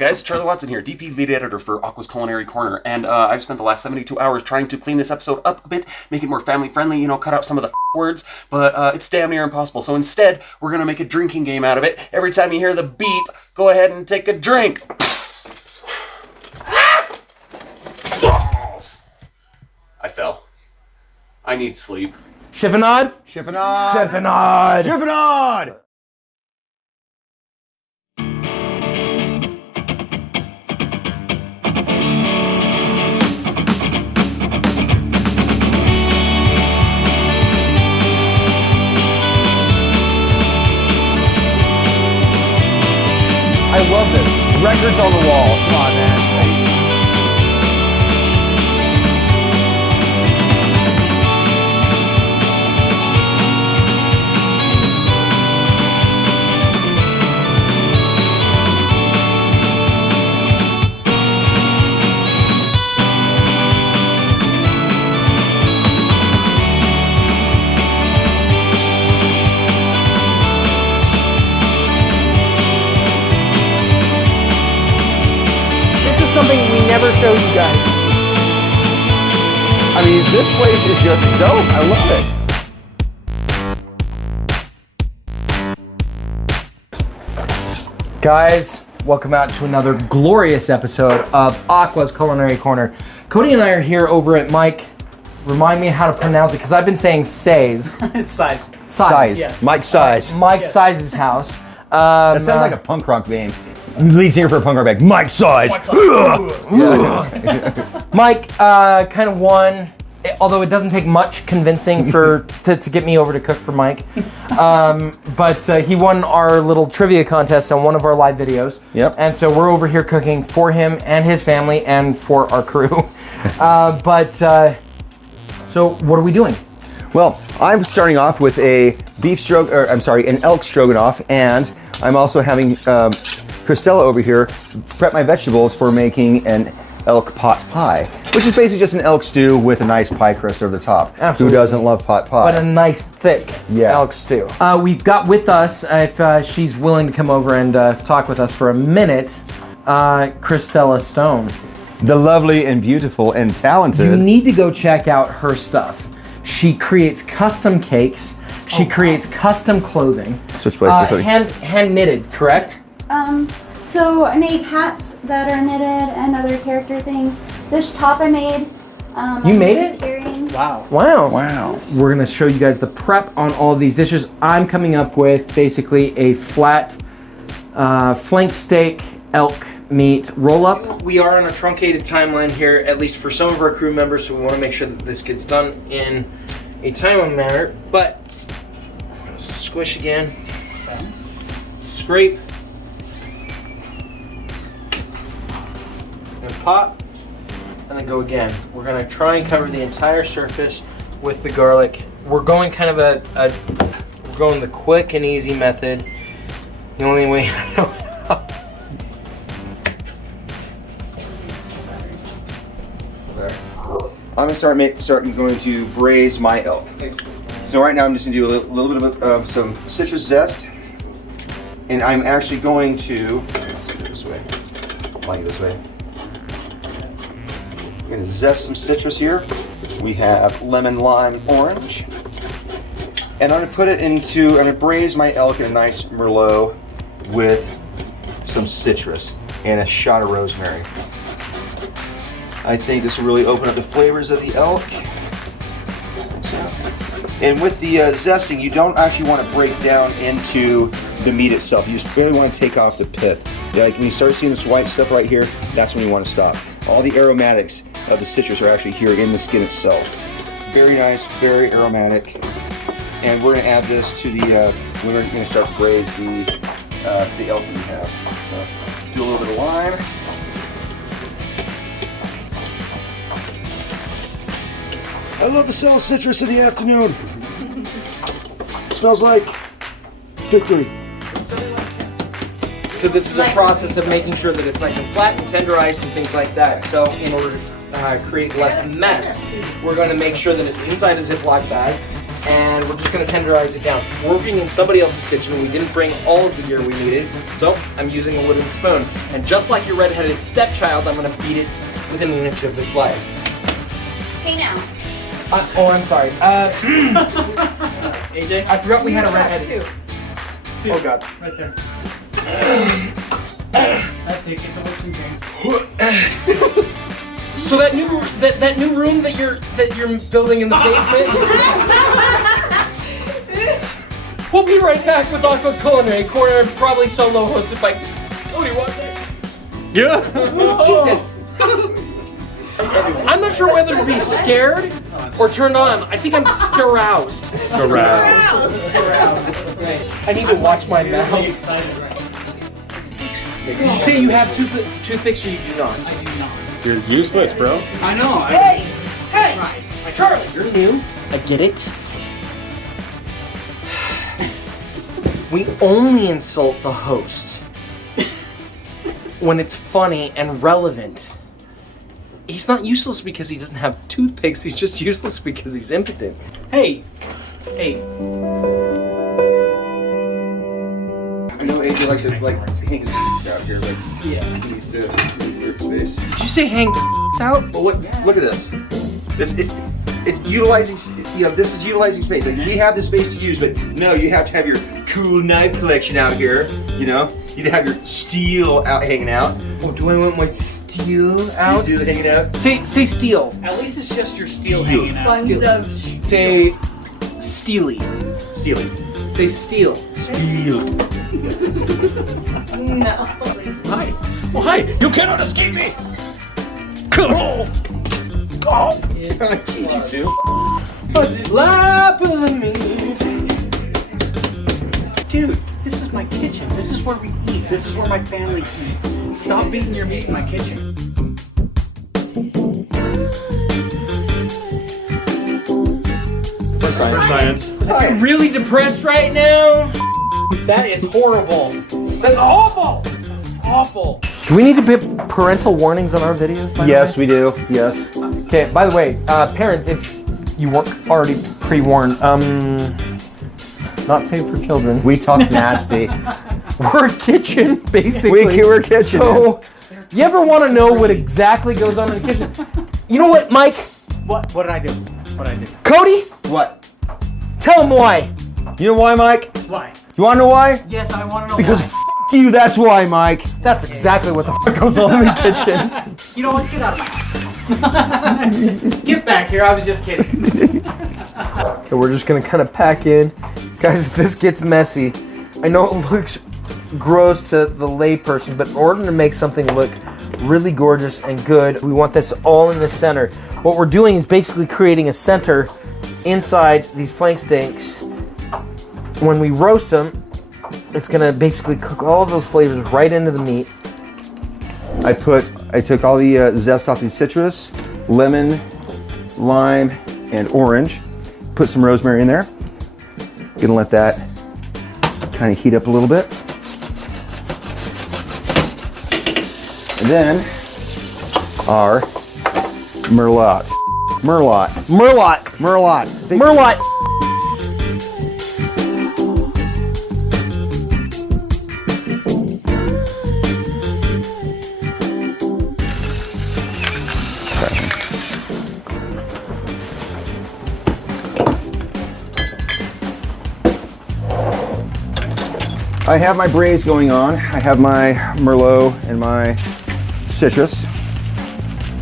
guys? Charlie Watson here, DP lead editor for Awqua's Culinary Corner, and I've spent the last 72 hours trying to clean this episode up a bit, make it more family-friendly, cut out some of the words, but it's damn near impossible. So instead, we're gonna make a drinking game out of it. Every time you hear the beep, go ahead and take a drink. I fell. I need sleep. Chiffonade? Chiffonade! Chiffonade! Chiffonade! I love this. Records on the wall. Come on, man. Something we never show you guys. I mean, this place is just dope. I love it. Guys, welcome out to another glorious episode of Awqua's Culinary Corner. Cody and I are here over at Mike. Remind me how to pronounce it, because I've been saying Saiz. It's Saiz. Saiz. Yes. Mike Saiz. Mike Saiz's house. That sounds like a punk rock band. Lead singer for a punk rock band. Mike Saiz. Mike kind of won, although it doesn't take much convincing to get me over to cook for Mike. But he won our little trivia contest on one of our live videos. Yep. And so we're over here cooking for him and his family and for our crew. So what are we doing? Well, I'm starting off with an elk stroganoff, and I'm also having Christella over here prep my vegetables for making an elk pot pie, which is basically just an elk stew with a nice pie crust over the top. Absolutely. Who doesn't love pot pie? But a nice thick elk stew. We've got with us, if she's willing to come over and talk with us for a minute, Christella Stone. The lovely and beautiful and talented. You need to go check out her stuff. She creates custom cakes. She creates custom clothing. Switch places. Hand knitted, correct? So I make hats that are knitted and other character things. This top I made. You made it? Earrings. Wow. We're gonna show you guys the prep on all of these dishes. I'm coming up with basically a flat flank steak elk meat roll up. We are on a truncated timeline here, at least for some of our crew members, so we want to make sure that this gets done in a timely manner. But we're gonna squish again, scrape, and pop, and then go again. We're gonna try and cover the entire surface with the garlic. We're going kind of we're going the quick and easy method. The only way I know how. I'm gonna start going to braise my elk. So right now I'm just gonna do a little bit of some citrus zest, and I'm actually going to this way. Like this way. I'm gonna zest some citrus here. We have lemon, lime, orange, and I'm gonna braise my elk in a nice merlot with some citrus and a shot of rosemary. I think this will really open up the flavors of the elk. And with the zesting, you don't actually want to break down into the meat itself. You just really want to take off the pith. Like when you start seeing this white stuff right here, that's when you want to stop. All the aromatics of the citrus are actually here in the skin itself. Very nice, very aromatic. And we're going to add this to the, we're going to start to braise the elk that we have. So do a little bit of lime. I love the smell of citrus in the afternoon. Smells like victory. So this is a process of making sure that it's nice and flat and tenderized and things like that. So in order to create less mess, we're going to make sure that it's inside a Ziploc bag. and we're just gonna tenderize it down. We're working in somebody else's kitchen. We didn't bring all of the gear we needed, so I'm using a wooden spoon. And just like your redheaded stepchild, I'm gonna beat it within an inch of its life. Hey now. Oh, I'm sorry. AJ, I forgot we had a redheaded. Two. Oh God. Right there. That's it. Get the whips and things. So that new room that you're building in the basement. We'll be right back with Awqua's Culinary Corner, probably solo hosted by Cody Watson. Yeah. Jesus. I'm not sure whether to be scared or turned on. I think I'm scaroused. I need to watch my mouth. I'm excited right now. Did you say you have toothpicks or you do not? I do not. You're useless, bro. I know. Hey! Charlie, you're new. I get it. We only insult the host when it's funny and relevant. He's not useless because he doesn't have toothpicks. He's just useless because he's impotent. Hey. I know AJ likes to hang his out here, but Yeah. he needs to leave space. Did you say hang out? Well, look at this. It's utilizing, this is utilizing space. Like, we have the space to use, but no, you have to have your cool knife collection out here. You know, you need to have your steel out hanging out. Oh, do I want my steel out? Steel hanging out. Say steel. At least it's just your steel hanging out. Say steely. Steely. Say steel. Steel. No. Hi. Oh, hi. You cannot escape me. Go. Go. I teach you to. A slap of me. Dude, this is my kitchen. This is where we eat. This is where my family eats. Stop beating your meat in my kitchen. Science. I'm really depressed right now. That is horrible. That's awful. Awful. Do we need to put parental warnings on our videos? Yes, we do. Yes. Okay, by the way, parents, if you weren't already pre-warned, not safe for children. We talk nasty. We're a kitchen, basically. We're kitchen. So, you ever want to know what exactly goes on in the kitchen? You know what, Mike? What did I do? Cody? What? Tell him why. You know why, Mike? Why? You want to know why? Yes, I want to know Because why. f you, that's why, Mike. That's exactly what the fuck goes on in the kitchen. You know what? Get out of my house. Get back here. I was just kidding. Okay, we're just gonna kind of pack in. Guys, if this gets messy, I know it looks gross to the layperson, but in order to make something look really gorgeous and good, we want this all in the center. What we're doing is basically creating a center inside these flank steaks. When we roast them, it's gonna basically cook all of those flavors right into the meat. I took all the zest off the citrus, lemon, lime, and orange. Put some rosemary in there. Gonna let that kind of heat up a little bit. And then our merlot. Merlot. I have my braise going on. I have my merlot and my citrus.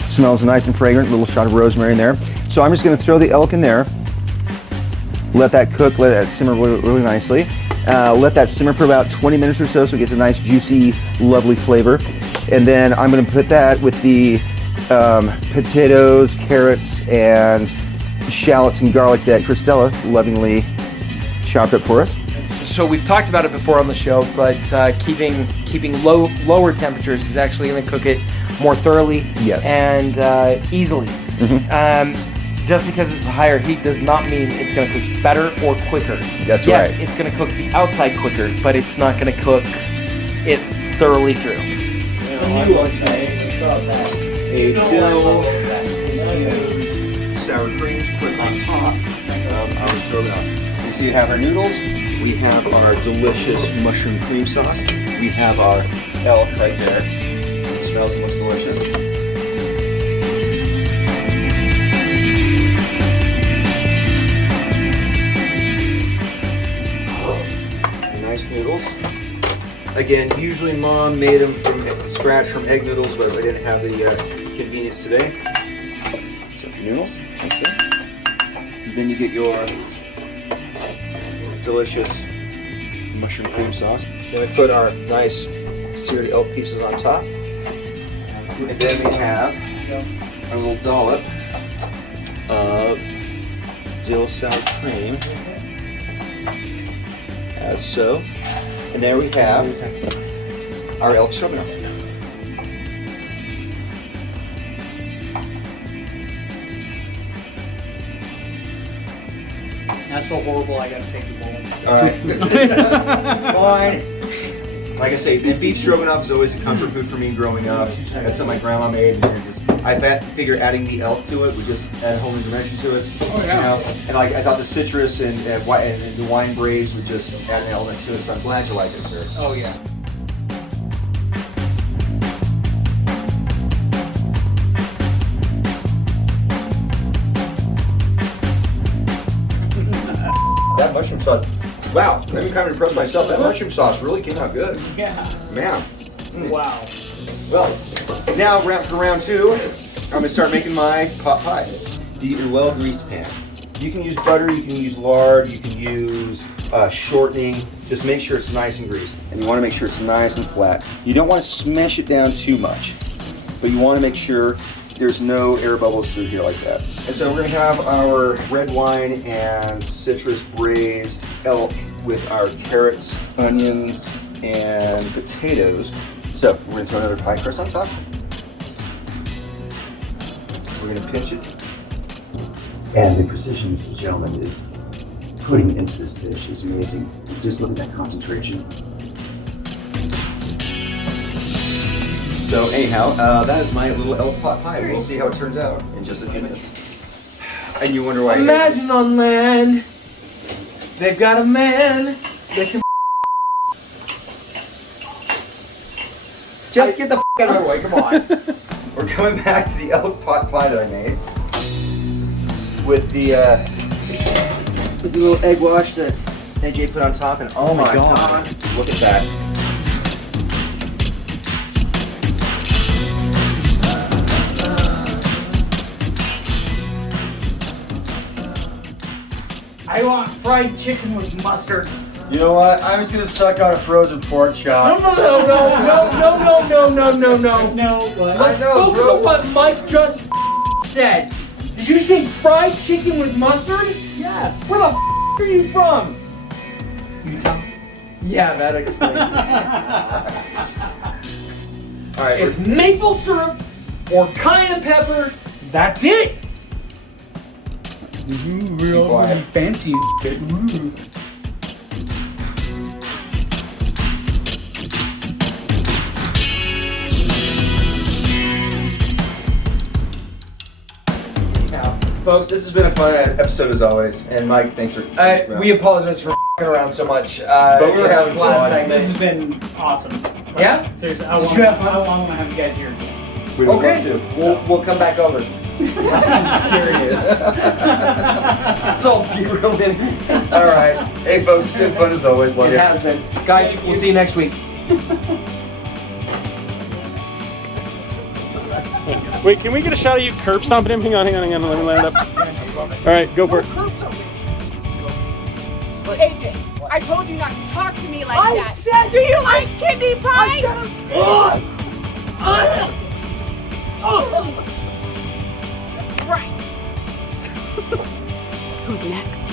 It smells nice and fragrant, a little shot of rosemary in there. So I'm just gonna throw the elk in there, let that cook, let that simmer really nicely. Let that simmer for about 20 minutes or so it gets a nice, juicy, lovely flavor. And then I'm gonna put that with the potatoes, carrots, and shallots and garlic that Christella lovingly chopped up for us. So we've talked about it before on the show, but keeping lower temperatures is actually going to cook it more thoroughly and easily. Just because it's a higher heat does not mean it's going to cook better or quicker. That's yes, right. It's going to cook the outside quicker, but it's not going to cook it thoroughly through. A dill infused sour cream to put on top of our stroganoff. You see, we have our noodles. We have our delicious mushroom cream sauce. We have our elk right there. It smells and looks delicious. Nice noodles. Again, usually Mom made them from scratch from egg noodles, but I didn't have the convenience today. So noodles, that's it. And then you get your delicious mushroom cream sauce. Then we put our nice seared elk pieces on top. And then we have our little dollop of dill sour cream, as so. And there we have our elk stroganoff. That's so horrible, I gotta take the bowl. Alright. Fine. Like I say, beef stroganoff is always a comfort food for me growing up. That's something my grandma made. And I figure adding the elk to it would just add a whole new dimension to it. Oh, yeah. You know? And like I thought the citrus and the wine braise would just add an element to it. So I'm glad you like it, sir. Oh yeah. That mushroom sauce, wow, I'm kind of impressed myself. That mushroom sauce really came out good. Yeah. Man. Wow. Well, now for round two, I'm gonna start making my pot pie. You get your well-greased pan. You can use butter, you can use lard, you can use shortening. Just make sure it's nice and greased. And you wanna make sure it's nice and flat. You don't wanna smash it down too much, but you wanna make sure there's no air bubbles through here like that. And so we're gonna have our red wine and citrus braised elk with our carrots, onions, and potatoes. So we're gonna throw another pie crust on top. We're gonna pinch it. And the precision this gentleman is putting into this dish is amazing. Just look at that concentration. So anyhow, that is my little elk pot pie. We'll see how it turns out in just a few minutes. And you wonder why. Imagine on land, they've got a man that can. Just get the out of my way, come on. We're coming back to the elk pot pie that I made. With the little egg wash that AJ put on top, and oh my god, look at that. I want fried chicken with mustard. You know what? I was gonna suck on a frozen pork chop. No. No, what? Let's focus on what Mike just said. Did you say fried chicken with mustard? Yeah. Where the are you from? Utah. Yeah, that explains it. All right, It's maple syrup or cayenne pepper. That's it. We're all quiet. fancy. Ooh. folks, this has been a fun episode as always. And Mike, thanks for. We apologize for f***ing around so much. But we were having fun. This has been awesome. Yeah? Seriously, Did you have fun? I want to have you guys here. We would Okay. love to. We'll come back over. Serious. So be real minute. All right. Hey, folks, it's been fun as always. Love It you. has been. Guys, we'll see you next week. Wait, can we get a shot of you curb stomping him? Hang on, let me land up. All right, go for it. AJ, I told you not to talk to me like that. Said, do you like kidney pie? Right. Who's next?